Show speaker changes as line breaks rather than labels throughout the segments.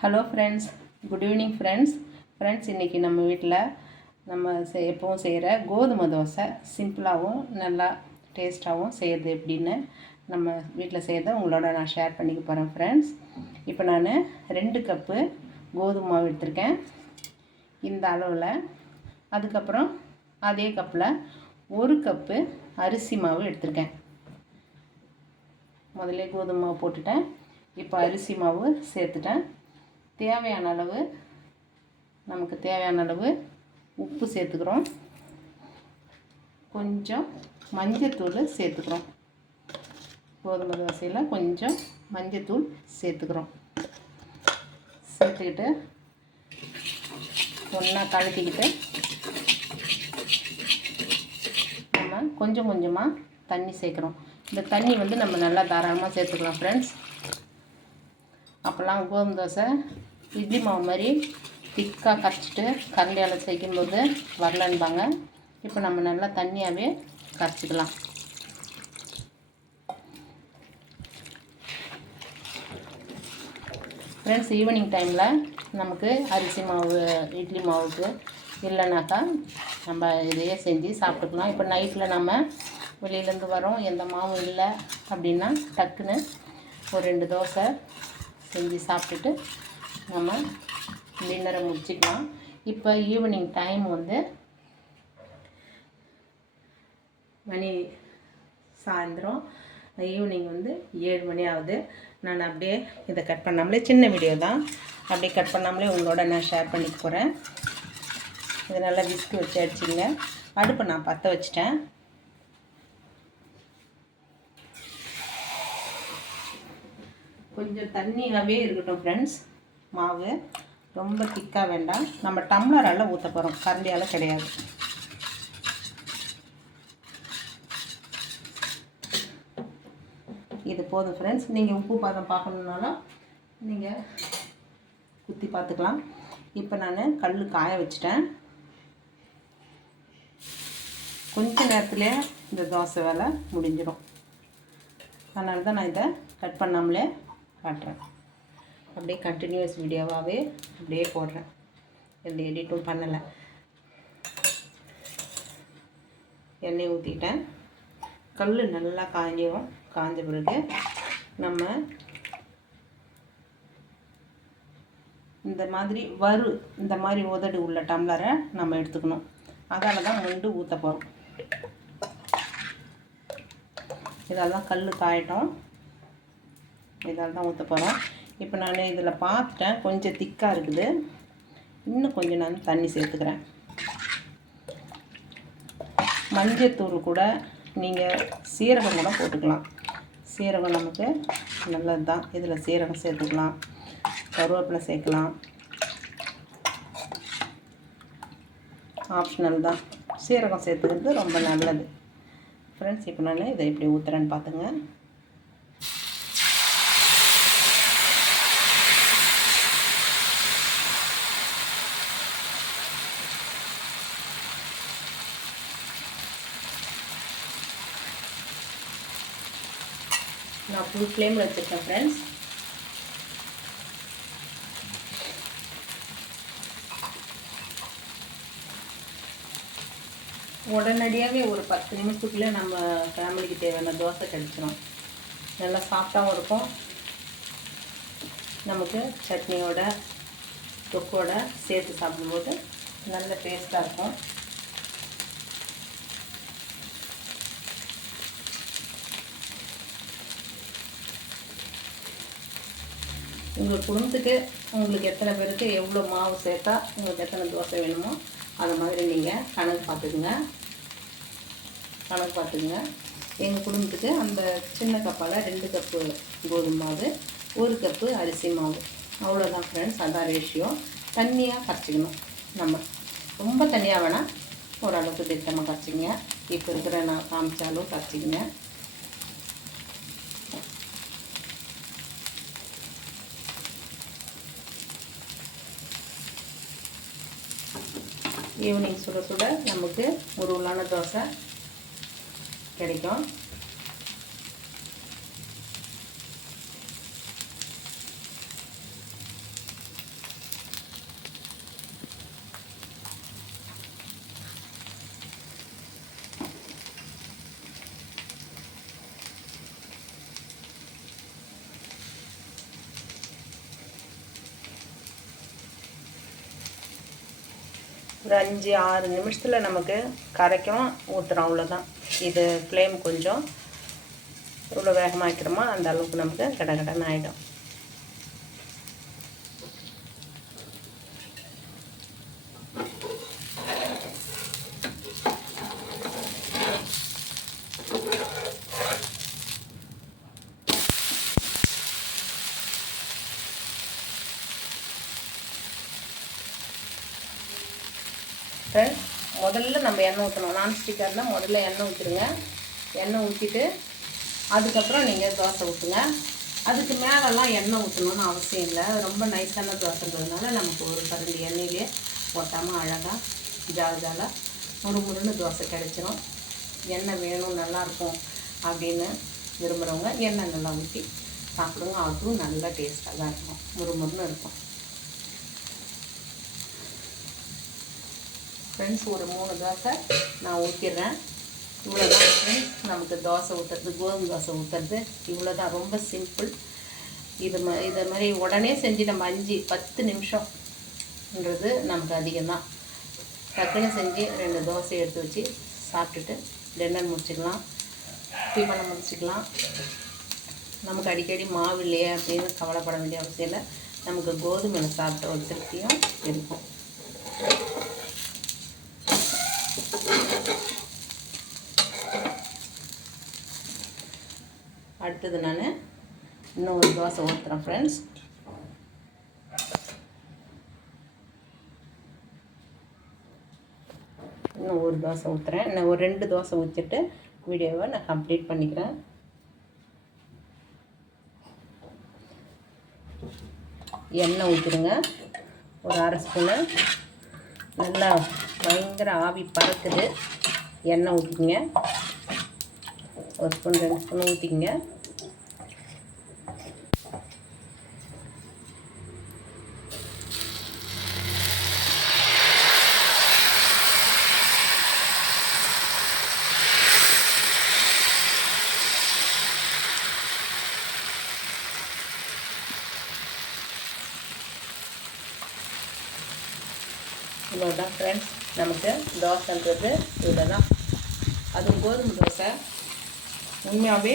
Hello friends good evening friends friends இன்றைக்கி நம்ம வீட்டில் நம்ம செ எப்பவும் செய்கிற கோதுமை தோசை சிம்பிளாகவும் நல்லா டேஸ்ட்டாகவும் செய்கிறது எப்படின்னு நம்ம வீட்டில் செய்கிறத உங்களோட நான் ஷேர் பண்ணிக்க போகிறேன் ஃப்ரெண்ட்ஸ் இப்போ நான் ரெண்டு கப்பு கோதுமை மாவு எடுத்திருக்கேன். இந்த அளவில். அதுக்கப்புறம் அதே கப்பில் ஒரு கப்பு அரிசி மாவு எடுத்திருக்கேன். முதல்ல கோதுமை மாவு போட்டுட்டேன். இப்போ அரிசி மாவு சேர்த்துட்டேன். தேவையான அளவு நமக்கு தேவையான அளவு உப்பு சேர்த்துக்கிறோம். கொஞ்சம் மஞ்சத்தூள் சேர்த்துக்கிறோம். கோதுமை தோசையில் கொஞ்சம் மஞ்சத்தூள் சேர்த்துக்கிறோம். சேர்த்துக்கிட்டு ஒன்றா கழுத்திக்கிட்டு நம்ம கொஞ்சம் கொஞ்சமாக தண்ணி சேர்க்குறோம். இந்த தண்ணி வந்து நம்ம நல்லா தாராளமாக சேர்த்துக்கலாம் ஃப்ரெண்ட்ஸ் அப்போல்லாம் கோதுமை தோசை இட்லி மாவு மாதிரி திக்காக கரைச்சிட்டு கரண்டியால் செய்யும்போது வரலன்பாங்க. இப்போ நம்ம நல்லா தண்ணியாகவே கரைச்சிக்கலாம். ஃப்ரெண்ட்ஸ் ஈவினிங் டைமில் நமக்கு அரிசி மாவு இட்லி மாவுக்கு இல்லைனாக்கா நம்ம இதையே செஞ்சு சாப்பிட்டுக்கலாம். இப்போ நைட்டில் நம்ம வெளியிலேருந்து வரோம் எந்த மாவும் இல்லை அப்படின்னா டக்குன்னு ஒரு ரெண்டு தோசை செஞ்சு சாப்பிட்டுட்டு நம்ம டின்னரை முடிச்சுக்கலாம். இப்போ ஈவினிங் டைம் வந்து மணி சாயந்தரம் ஈவினிங் வந்து ஏழு மணி ஆகுது. நான் அப்படியே இதை கட் பண்ணாமலே சின்ன வீடியோ தான். அப்படியே கட் பண்ணாமலே உங்களோட நான் ஷேர் பண்ணிக்க போகிறேன் இதை நல்லா விஸ்கு வச்சு அடிச்சிங்க அடுப்பை நான் பற்ற வச்சிட்டேன். கொஞ்சம் தண்ணியாகவே இருக்கட்டும் ஃப்ரெண்ட்ஸ் மாவு ரொம்ப திக்காக வேண்டாம். நம்ம டம்ளரால் ஊற்ற போகிறோம் கரண்டியால் கிடையாது. இது போதும் ஃப்ரெண்ட்ஸ் நீங்கள் உப்பு பாதம் பார்க்கணுன்னாலும் நீங்கள் குத்தி பார்த்துக்கலாம். இப்போ நான் கல் காய வச்சிட்டேன். கொஞ்ச நேரத்துலேயே இந்த தோசை வேலை முடிஞ்சிடும் அதனால தான் நான் இதை கட் பண்ணாமலே காட்டுறேன். அப்படியே கண்டினியூஸ் வீடியோவாகவே அப்படியே போடுறேன். எந்த எடிட்டும் பண்ணலை. எண்ணெய் ஊற்றிட்டேன் கல் நல்லா காஞ்சிடும் காஞ்ச பிறகு நம்ம இந்த மாதிரி வறு இந்த மாதிரி உதடு உள்ள டம்ளரை நம்ம எடுத்துக்கணும். அதால் தான் முண்டு ஊற்ற போகிறோம் இதால் தான் கல் காயட்டும். இதால் தான் ஊற்ற போகிறோம் இப்போ நான் இதில் பார்த்துட்டேன். கொஞ்சம் திக்காக இருக்குது. இன்னும் கொஞ்சம் நான் தண்ணி சேர்த்துக்கிறேன். மஞ்சத்தூள் கூட நீங்கள் சீரகம் கூட போட்டுக்கலாம். சீரகம் நமக்கு நல்லது தான். இதில் சீரகம் சேர்த்துக்கலாம். கருவேப்பிலை சேர்க்கலாம். ஆப்ஷனல் தான். சீரகம் சேர்த்துக்கிறது ரொம்ப நல்லது. ஃப்ரெண்ட்ஸ் இப்போ நான் இதை எப்படி ஊற்றுறேன்னு பார்த்துங்க. நான் ஃபுல் ஃப்ளேமில் வச்சுருக்கேன் ஃப்ரெண்ட்ஸ் உடனடியாகவே ஒரு பத்து நிமிஷத்துக்குள்ளே நம்ம ஃபேமிலிக்கு தேவையான தோசை கிடச்சிரும். நல்லா சாஃப்டாகவும் இருக்கும். நமக்கு சட்னியோட தொக்கோட சேர்த்து சாப்பிடும்போது நல்ல டேஸ்ட்டாக இருக்கும். உங்கள் குடும்பத்துக்கு உங்களுக்கு எத்தனை பேருக்கு எவ்வளோ மாவு சேர்த்தா உங்களுக்கு எத்தனை தோசை வேணுமோ அது மாதிரி நீங்கள் கணக்கு பார்த்துக்குங்க. கணக்கு பார்த்துக்குங்க. எங்கள் குடும்பத்துக்கு அந்த சின்ன கப்பால் ரெண்டு கப்பு கோதுமை மாவு ஒரு கப்பு அரிசி மாவு. அவ்வளோதான் ஃப்ரெண்ட்ஸ் அதான் ரேஷியோ தண்ணியாக கரைச்சிக்கணும் நம்ம. ரொம்ப தனியாக வேணால் ஓரளவுக்கு திட்டமாக கரைச்சிங்க இப்போ இருக்கிற நான் காமிச்சாலும் கரைச்சிக்கிங்க. ஈவினிங் சுட சுட நமக்கு முருகலான தோசை கிடைக்கும். ஒரு அஞ்சு ஆறு நிமிஷத்தில் நமக்கு கரைக்கிறோம் ஊற்றுறோம் அவ்வளோதான் இது ஃப்ளேம் கொஞ்சம் எவ்வளோ வேகமாக வைக்கிறோமோ அந்த அளவுக்கு நமக்கு கட ஆகிடும் ஃப்ரெண்ட்ஸ் முதல்ல நம்ம எண்ணெய் ஊற்றணும் நான்ஸ்டிக்காக இருந்தால் முதல்ல எண்ணெய் ஊற்றிடுங்க எண்ணெய் ஊற்றிட்டு அதுக்கப்புறம் நீங்கள் தோசை ஊற்றுங்க அதுக்கு மேலெல்லாம் எண்ணெய் ஊற்றணும்னு அவசியம் இல்லை. ரொம்ப நைஸான தோசைன்றதுனால நமக்கு ஒரு கரண்டி எண்ணெயிலே போட்டாமல் அழகாக ஜால ஜாலாக முறுமுறுன்னு தோசை கிடைச்சிரும். எண்ணெய் வேணும் நல்லாயிருக்கும் அப்படின்னு விரும்புகிறவங்க எண்ணெய் நல்லா ஊற்றி சாப்பிடுங்க. அதுவும் நல்லா டேஸ்ட்டாக தான் இருக்கும். முறுமுறுன்னு இருக்கும். ஃப்ரெண்ட்ஸ் ஒரு மூணு தோசை நான் ஊற்றிடுறேன் இவ்வளோ தான் ஃப்ரெண்ட்ஸ் நமக்கு தோசை ஊற்றுறது கோதுமை தோசை ஊற்றுறது இவ்வளோ தான் ரொம்ப சிம்பிள் இது மா இதை மாதிரி உடனே செஞ்சு நம்ம அஞ்சு பத்து நிமிஷம்ன்றது நமக்கு அதிகம்தான். டக்குன்னு செஞ்சு ரெண்டு தோசை எடுத்து வச்சு சாப்பிட்டுட்டு டின்னர் முடிச்சுக்கலாம். டிஃபனை முடிச்சுக்கலாம். நமக்கு அடிக்கடி மாவு இல்லையே அப்படின்னு கவலைப்பட வேண்டிய அவசியம் இல்லை. நமக்கு கோதுமையில் சாப்பிட்ட ஒரு திருப்தியும் இருக்கும். அடுத்தது நான் இன்னும் ஒரு தோசை ஊற்றுறேன் ஃப்ரெண்ட்ஸ் இன்னும் ஒரு தோசை ஊற்றுறேன் இன்னும் ஒரு ரெண்டு தோசை ஊற்றிட்டு வீடியோவை நான் கம்ப்ளீட் பண்ணிக்கிறேன். எண்ணெய் ஊற்றிடுங்க ஒரு அரை ஸ்பூனு. நல்லா பயங்கர ஆவி பறக்குது. எண்ணெய் ஊற்றிக்கிங்க ஒரு ஸ்பூன் ரெண்டு ஸ்பூன் ஊற்றிக்கிங்க அவ்வளோதான் ஃப்ரெண்ட்ஸ் நமக்கு தோசைன்றது இவ்வளோ தான் அதுவும் கோதுமை தோசை. உண்மையாகவே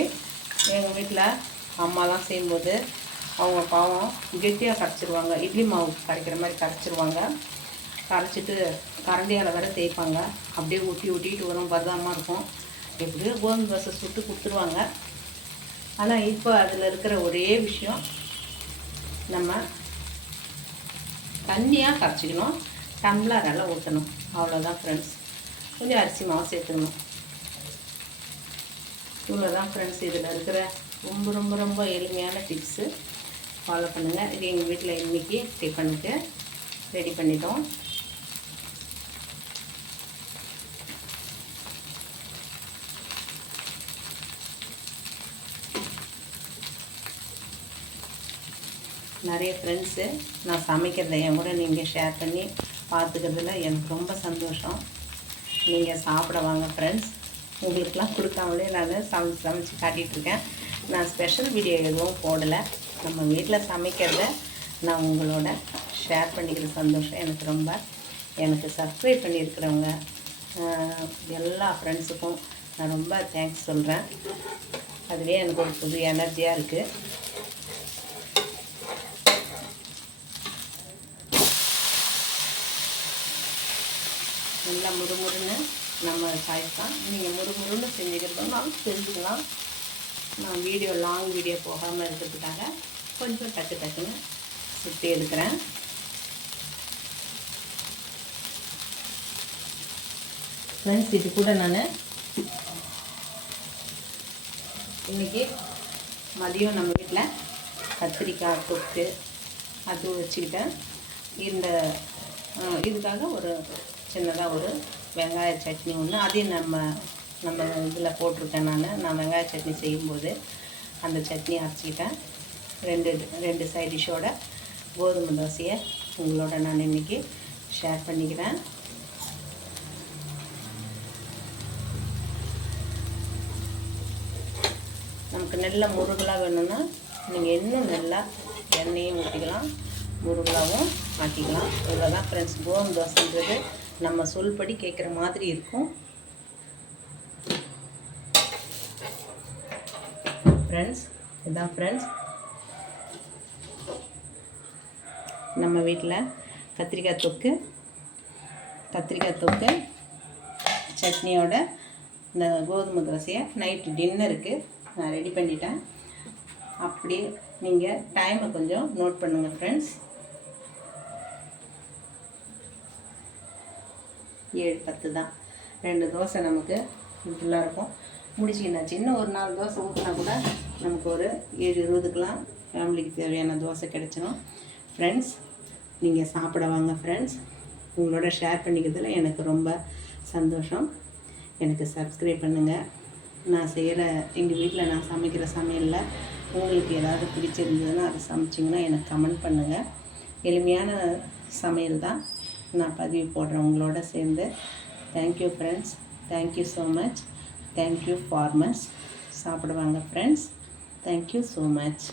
எங்கள் வீட்டில் அம்மாலாம் செய்யும்போது அவங்க பாவம் கெட்டியாக கரைச்சிருவாங்க. இட்லி மாவு கரைக்கிற மாதிரி கரைச்சிருவாங்க. கரைச்சிட்டு கரண்டியால் வேற தேய்ப்பாங்க. அப்படியே ஊட்டி ஊட்டிட்டு வரும். பதாமாக இருக்கும். எப்படியோ கோதுமை தோசை சுட்டு கொடுத்துருவாங்க. ஆனால் இப்போ அதில் இருக்கிற ஒரே விஷயம் நம்ம தண்ணியாக கரைச்சிக்கணும். டம்ளரால் ஊற்றணும் அவ்வளோதான் ஃப்ரெண்ட்ஸ் கொஞ்சம் அரிசி மாவு சேர்த்துக்கணும் இவ்வளோதான் ஃப்ரெண்ட்ஸ் இதில் இருக்கிற ரொம்ப ரொம்ப ரொம்ப எளிமையான டிப்ஸு ஃபாலோ பண்ணுங்கள் இது எங்கள் வீட்டில் இன்றைக்கி டிஃபனுக்கு ரெடி பண்ணிட்டோம். நிறைய ஃப்ரெண்ட்ஸு நான் சமைக்கிறத என் கூட நீங்கள் ஷேர் பண்ணி பார்த்துக்கிறதுல எனக்கு ரொம்ப சந்தோஷம். நீங்கள் சாப்பிட வாங்க ஃப்ரெண்ட்ஸ் உங்களுக்கெலாம் கொடுக்காமலே நான் சமைச்சு சமைச்சு காட்டிகிட்ருக்கேன் நான் ஸ்பெஷல் வீடியோ எதுவும் போடலை. நம்ம வீட்டில் சமைக்கிறத நான் உங்களோட ஷேர் பண்ணிக்கிற சந்தோஷம் எனக்கு ரொம்ப. எனக்கு சப்ஸ்கிரைப் பண்ணியிருக்கிறவங்க எல்லா ஃப்ரெண்ட்ஸுக்கும் நான் ரொம்ப தேங்க்ஸ் சொல்கிறேன் அதுவே எனக்கு ஒரு புது எனர்ஜியாக இருக்குது நல்லா முறுமுறுன்னு நம்ம சாய்ஸ் நீங்கள் முறுமுறுன்னு செஞ்சுக்கிறதுனாலும் செஞ்சுக்கலாம். நான் வீடியோ லாங் வீடியோ போகாமல் இருக்கிறதுக்காக கொஞ்சம் டக்கு டக்குன்னு சுற்றி எடுக்கிறேன். ஃப்ரெண்ட்ஸ் இது கூட நான் இன்றைக்கி மதியம் நம்ம வீட்டில் கத்திரிக்காய் தொக்கு அது வச்சுக்கிட்டேன். இந்த இதுக்காக ஒரு சின்னதாக ஒரு வெங்காய சட்னி ஒன்று அதையும் நம்ம நம்ம இதில் போட்டிருக்கேன் நான். நான் வெங்காய சட்னி செய்யும்போது அந்த சட்னி அரைச்சிக்கிட்டேன். ரெண்டு ரெண்டு சைட் டிஷ்ஷோட கோதுமை தோசையை உங்களோட நான் இன்றைக்கி ஷேர் பண்ணிக்கிறேன். நமக்கு நல்ல முருகலாக வேணும்னா நீங்கள் இன்னும் நல்லா எண்ணெயும் ஊற்றிக்கலாம் முருகலாகவும் ஆக்கிக்கலாம். இவ்வளோ தான் ஃப்ரெண்ட்ஸ் கோதுமை தோசைன்றது நம்ம சொல்படி கேட்குற மாதிரி இருக்கும். ஃப்ரெண்ட்ஸ் இதுதான் ஃப்ரெண்ட்ஸ் நம்ம வீட்டில் கத்திரிக்காய் தொக்கு கத்திரிக்காய் தொக்கு சட்னியோட இந்த கோதுமை தோசையை நைட்டு டின்னருக்கு நான் ரெடி பண்ணிட்டேன். அப்படி நீங்கள் டைமை கொஞ்சம் நோட் பண்ணுங்கள் ஃப்ரெண்ட்ஸ் ஏழு பத்து தான். ரெண்டு தோசை நமக்கு ஃபுல்லாக இருக்கும். முடிச்சுக்கினாச்சு இன்னும் ஒரு நாலு தோசை ஊற்றினா கூட நமக்கு ஒரு ஏழு இருபதுக்கெலாம் ஃபேமிலிக்கு தேவையான தோசை கிடச்சிடும் ஃப்ரெண்ட்ஸ் நீங்கள் சாப்பிட வாங்க ஃப்ரெண்ட்ஸ் உங்களோட ஷேர் பண்ணிக்கிறதுல எனக்கு ரொம்ப சந்தோஷம். எனக்கு சப்ஸ்கிரைப் பண்ணுங்கள் நான் செய்கிற எங்கள் வீட்டில் நான் சமைக்கிற சமையலில் உங்களுக்கு ஏதாவது பிடிச்சிருந்ததுன்னா அதை சமைச்சிங்கன்னா எனக்கு கமெண்ட் பண்ணுங்கள் எளிமையான சமையல் தான். நான் பதிவு போடுறேன் உங்களோட சேர்ந்து thank you friends thank you so much thank you farmers சாப்பிடுவாங்க friends thank you so much